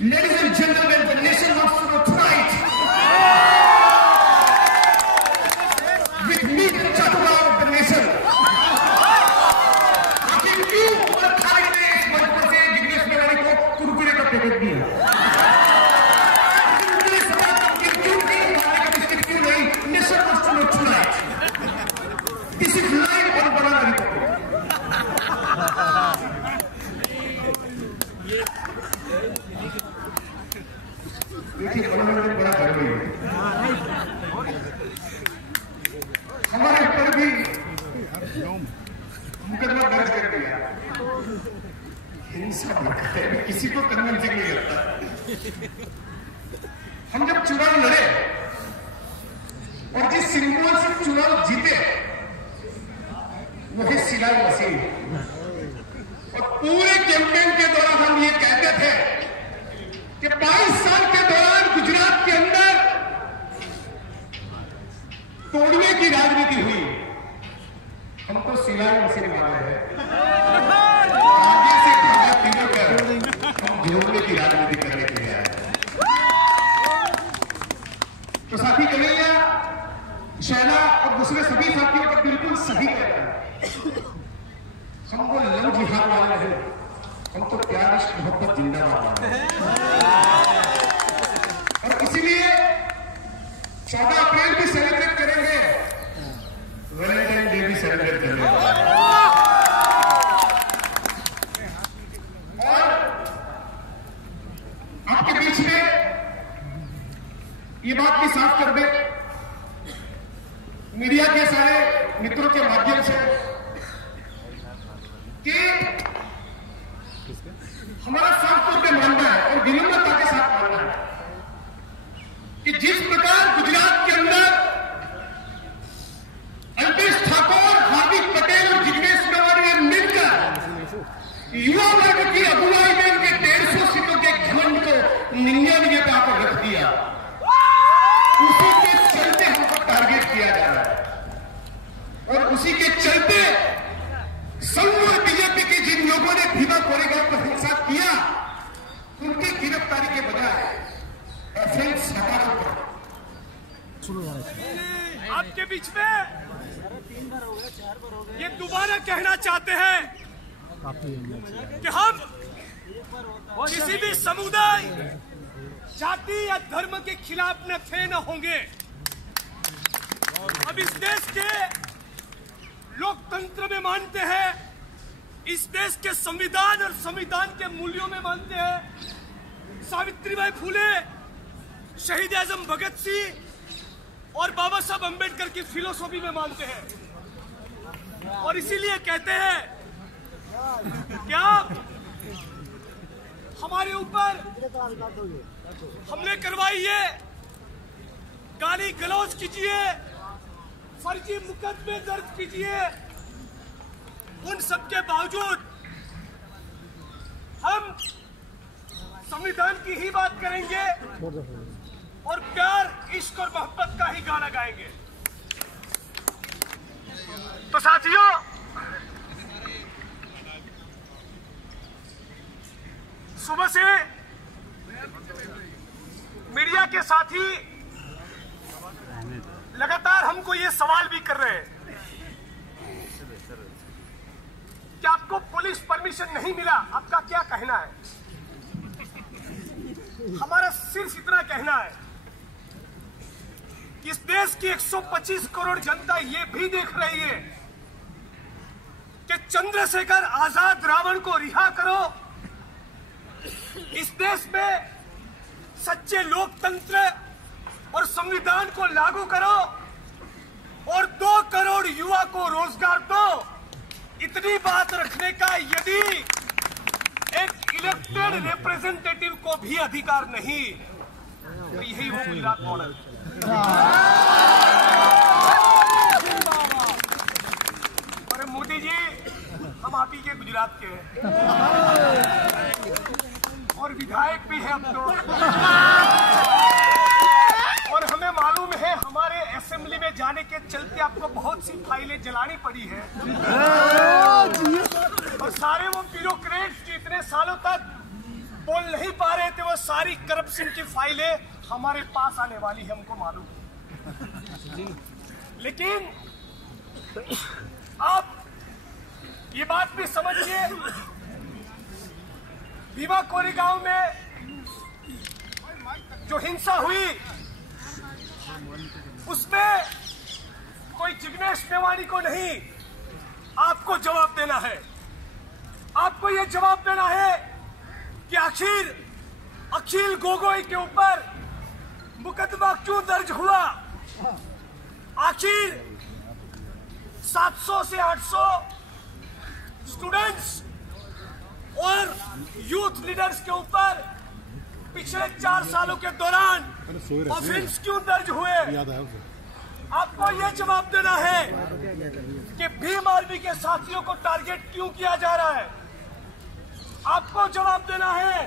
Ladies and gentlemen, the nation wants to know tonight. With me, the Chatubar of the nation. आखिर क्यों खाली ने इस मंच पर से जिग्नेश मेवानी को कुरकुरे का पैकेट दिया? Nation wants to know tonight. This is live on Banana Republic. देखिए बनने में बड़ा गड़बड़ी है। हमारे ऊपर भी मुकदमा दर्ज कर दिया। हिंसा भड़का है, किसी को कन्विंसिंग नहीं लगता। हम जब चुनाव लड़े और जिस सिंबल से चुनाव जीते वो है सिलाई मशीन। और पूरे कैंपेन के दौरान हम ये कहते थे कि 22 साल के दौरान गुजरात के अंदर तोड़ने की राजनीति हुई, हम तो सिलाई मशीन मान रहे हैं। आगे से धागा पीने कर हम जोड़ने की राजनीति करने के लिए आए। तो साथी कन्हैया, शैला और दूसरे सभी साथियों का बिल्कुल सही कह रहे हैं। हम वो लव जिहाद वाले हैं, हम तो प्यार इश्क मोहब्बत जिंदाबाद हैं। और इसीलिए 14 अप्रैल भी सेलिब्रेट करेंगे, वैलेंटाइन डे भी सेलिब्रेट करेंगे। और आपके बीच में ये बात भी साफ कर दे, मीडिया के सारे मित्रों के माध्यम से, कि हमारा साफ तौर पे मानना है और विनम्रता के साथ मानना है कि जिस प्रकार गुजरात के अंदर अल्पेश ठाकुर, हार्दिक पटेल और जिग्नेश मेवानी ने मिलकर युवा वर्ग की अगुवाई में उनके 150 सीटों के घमंड को 99 पे आकर रख दिया, उसी के चलते हमको टारगेट किया जा रहा है। और उसी के चलते संघ और बीजेपी के जिन लोगों ने भीमा कोरेगांव पर हिंसा किया, उनकी गिरफ्तारी के बजाय एफएस हटाकर आपके बीच में ये दोबारा कहना चाहते हैं कि हम किसी भी समुदाय, जाति या धर्म के खिलाफ न थे न होंगे। अब इस देश के लोकतंत्र में मानते हैं, इस देश के संविधान और संविधान के मूल्यों में मानते हैं, सावित्रीबाई फुले, शहीद आजम भगत सिंह और बाबा साहब अंबेडकर की फिलोसॉफी में मानते हैं। और इसीलिए कहते हैं कि आप हमारे ऊपर हमले करवाइए, गाली गलौज कीजिए, फर्जी मुकदमे दर्ज कीजिए, उन सबके बावजूद हम संविधान की ही बात करेंगे और प्यार, इश्क और मोहब्बत का ही गाना गाएंगे। तो साथियों, सुबह से मीडिया के साथी लगातार हमको ये सवाल भी कर रहे हैं कि आपको पुलिस परमिशन नहीं मिला, आपका क्या कहना है? हमारा सिर्फ इतना कहना है कि इस देश की 125 करोड़ जनता ये भी देख रही है कि चंद्रशेखर आजाद रावण को रिहा करो, इस देश में सच्चे लोकतंत्र और संविधान को लागू करो और 2 करोड़ युवा को रोजगार दो। इतनी बात रखने का यदि एक इलेक्टेड रिप्रेजेंटेटिव को भी अधिकार नहीं, तो यही वो गुजरात मॉडल। अरे मोदी जी, हम आप ही के गुजरात के हैं और विधायक भी है अब तो, और हमें मालूम है हमारे असेंबली में जाने के चलते आपको बहुत सी फाइलें जलानी पड़ी है और सारे वो ब्यूरोक्रेट्स जो इतने सालों तक बोल नहीं पा रहे थे, वो सारी करप्शन की फाइलें हमारे पास आने वाली है, हमको मालूम है। लेकिन आप ये बात भी समझिए, भीमा कोरेगांव में जो हिंसा हुई उसमें कोई जिग्नेश मेवाणी को नहीं, आपको जवाब देना है। आपको यह जवाब देना है कि आखिर अखिल गोगोई के ऊपर मुकदमा क्यों दर्ज हुआ। आखिर 700 से 800 स्टूडेंट्स और यूथ लीडर्स के ऊपर पिछले 4 सालों के दौरान ऑफेंस क्यों दर्ज हुए। आपको यह जवाब देना है कि भीम आर्मी के साथियों को टारगेट क्यों किया जा रहा है। आपको जवाब देना है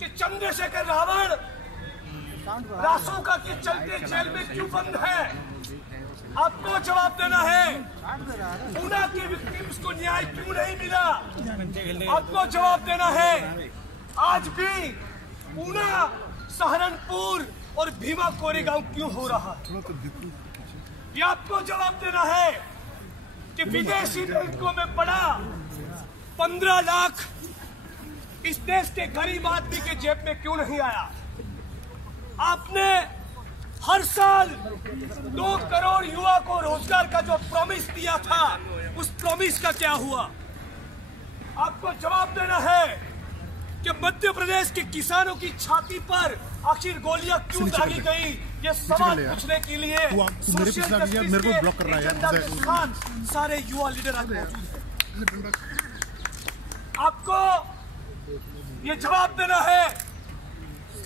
कि चंद्रशेखर रावण रासुका के चलते जेल में क्यों बंद है। आपको जवाब देना है ऊना के विक्टिम्स को न्याय क्यों नहीं मिला। आपको जवाब देना है आज भी ऊना, सहारनपुर और भीमा कोरेगांव क्यों हो रहा है। ये आपको जवाब देना है कि विदेशी बैंकों में पड़ा 15 लाख इस देश के गरीब आदमी के जेब में क्यों नहीं आया। आपने हर साल 2 करोड़ युवा को रोजगार का जो प्रॉमिस दिया था, उस प्रॉमिस का क्या हुआ। आपको जवाब देना है कि मध्य प्रदेश के किसानों की छाती पर आखिर गोलियां क्यों दागी गई। ये सवाल पूछने के लिए सोशल जस्टिस के एजेंडा के साथ सारे युवा लीडर आज मौजूद हैं। आपको ये जवाब देना है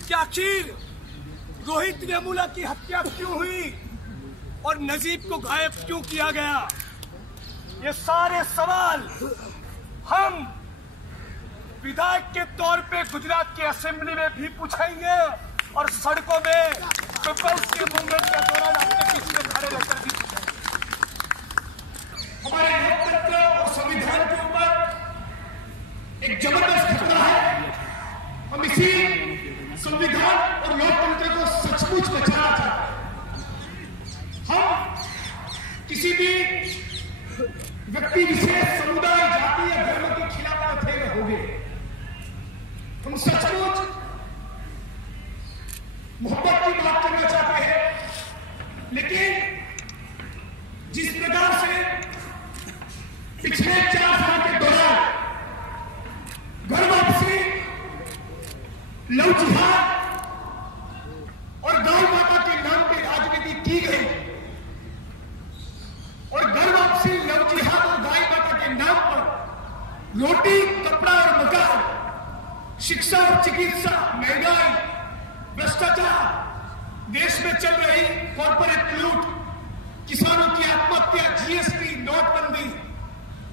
कि आखिर रोहित वेमुला की हत्या क्यों हुई और नजीब को गायब क्यों किया गया। ये सारे सवाल हम विधायक के तौर पे गुजरात की असेंबली में भी पूछेंगे और सड़कों में पीपल्स के मूवमेंट के दौरान आपके पीछे खड़े रहकर भी हमारे लोकतंत्र और संविधान के ऊपर एक जबरदस्त खतरा है। हम इसी संविधान और लोकतंत्र को सचमुच बचाना चाहते हैं। हम किसी भी व्यक्ति विशेष, समुदाय, जाति या धर्म के खिलाफ थे न होंगे। हम सचमुच मोहब्बत की बात करना चाहते हैं। लेकिन जिस प्रकार से पिछले 4 साल के दौरान घर वापसी, लव जिहाद और गौ माता के नाम पे राजनीति की गई और घर वापसी, लव जिहाद और गाय माता के नाम पर रोटी, कपड़ा और मकान, शिक्षा और चिकित्सा, महंगाई, भ्रष्टाचार, देश में चल रही कॉर्पोरेट लूट, किसानों की आत्महत्या, जीएसटी, नोटबंदी,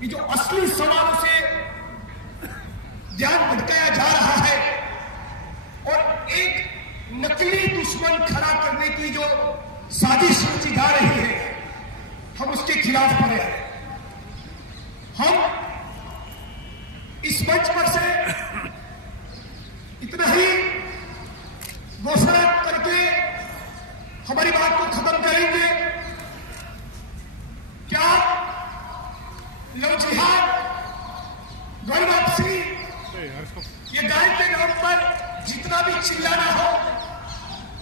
ये जो असली सवालों से ध्यान भटकाया जा रहा है और एक नकली दुश्मन खड़ा करने की जो साजिश रची जा रही है, हम उसके खिलाफ खड़े हैं। हम इस मंच पर से इतना ही घोषणा करके हमारी बात को खत्म करेंगे। क्या लव जिहाद, घर वापसी, ये गाय के नाम पर जितना भी चिल्लाना हो,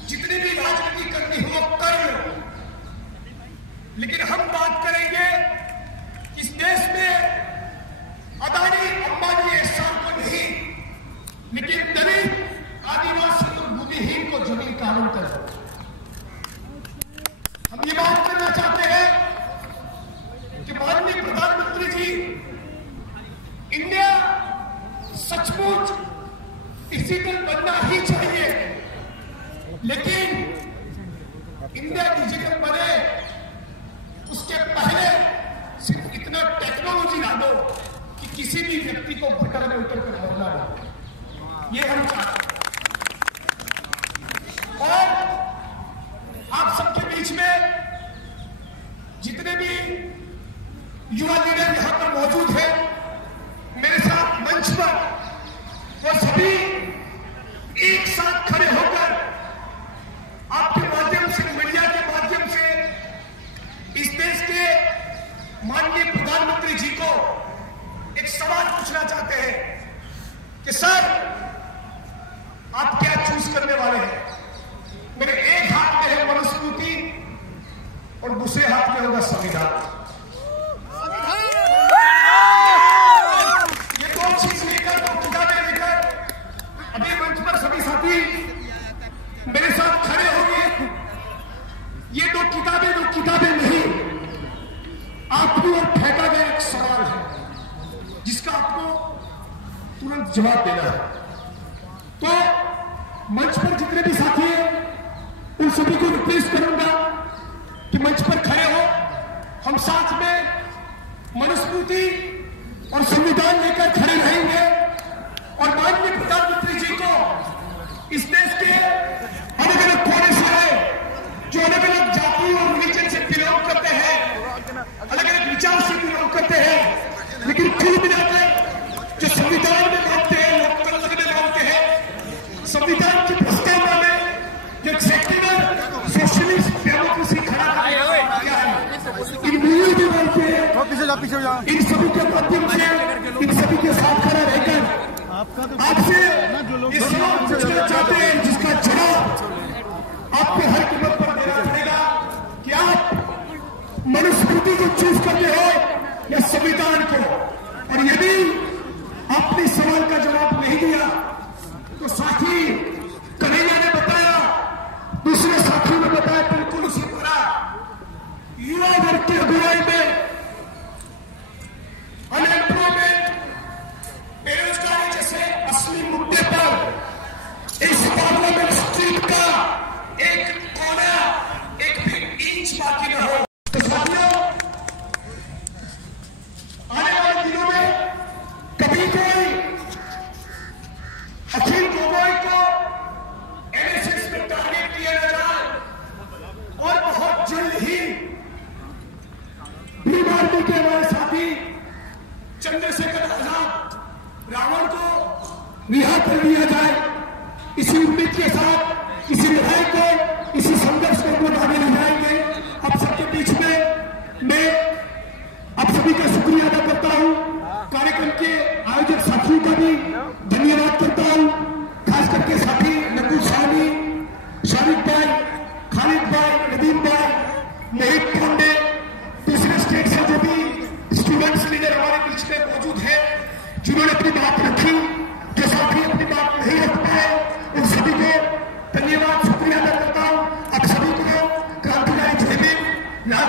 जितनी भी राजनीति करनी हो वो कर लो, लेकिन हम बात करेंगे इस देश में अदानी, अंबानी, एहसान को नहीं, लेकिन गरीब, आदिवासी और भूमिहीन को जमीन कानून करो। हम ये बात करना चाहते हैं कि माननीय प्रधानमंत्री जी, इंडिया सचमुच डिजिटल बनना ही चाहिए, लेकिन इंडिया डिजिटल बने उसके पहले सिर्फ इतना टेक्नोलॉजी ला दो कि किसी भी व्यक्ति को भटक में उतर कर मरना हो। ये हम चाहते हैं। और आप सबके बीच में जितने भी युवा लीडर यहां पर मौजूद हैं, मेरे साथ मंच पर वो सभी अंदर आप क्या चूज करने वाले हैं? मेरे एक हाथ में है मनुस्मृति और दूसरे हाथ में होगा संविधान। ये दो चीज लेकर, दो किताबें लेकर अभी मंच पर सभी साथी मेरे साथ खड़े होंगे। ये दो किताबें नहीं, आपकी ओर फेंका गया एक सवाल है जिसका आपको तुरंत जवाब देना है। तो मंच पर जितने भी साथी हैं उन सभी को रिक्वेस्ट करूंगा कि मंच पर खड़े हो, हम साथ में मनुस्मृति और संविधान लेकर खड़े रहेंगे और माननीय प्रधानमंत्री जी को इस देश के अलग अलग कोने से आए, जो अलग अलग जाति और रिलीजन से बिलोंग करते हैं, अलग अलग विचार से बिलोंग करते हैं, लेकिन कुल मिलाकर जो संविधान में मानते हैं, लोकतंत्र में मानते हैं, संविधान की प्रस्तावना में जो सेक्युलर सोशलिस्ट डेमोक्रेसी खड़ा किया है, इन मूल्यों में मानते हैं। इन सभी के माध्यम से, इन सभी के साथ खड़ा रहकर आपसे इस सवाल पूछना चाहते हैं जिसका जवाब आपको हर कीमत पर देना पड़ेगा कि आप मनुस्मृति को चूज करते हो या संविधान को। और यदि आपने सवाल का जवाब नहीं दिया तो साथी कन्हैया ने बताया, दूसरे साथियों ने बताया बिल्कुल उसी तरह युवा वर्ग की अगुवाई में अनएम्प्लॉयमेंट, बेरोजगारी जैसे असली मुद्दे पर इस पार्लियामेंट स्ट्रीट का एक कोना, एक भी इंच बाकी न हो। तो साथियों, आने वाले दिनों में कभी कोई अखिल गोगोई को एनएसएस में टारगेट किया न जाए और बहुत जल्द ही बीमारी के हमारे साथी चंद्रशेखर आजाद रावण को रिहा कर दिया जाए। इसी उम्मीद के साथ इसी लड़ाई को, इसी संघर्ष को हम आगे ले जाएंगे। आप सबके बीच में मैं आप सभी का शुक्रिया अदा करता हूं, कार्यक्रम के आयोजक साथियों का भी धन्यवाद करता हूं, खास करके साथी नकुल साहनी, शारिक भाई, खालिद भाई, नदीम भाई, मोहित पांडे, दूसरे स्टेट से जो भी स्टूडेंट्स लीडर हमारे बीच में मौजूद है, जिन्होंने अपनी बात रखी, जो साथी अपनी बात नहीं रख पाए, उन सभी को धन्यवाद शुक्रिया अदा करता हूं। आप सभी को क्रांतिकारी जय भीम, लाल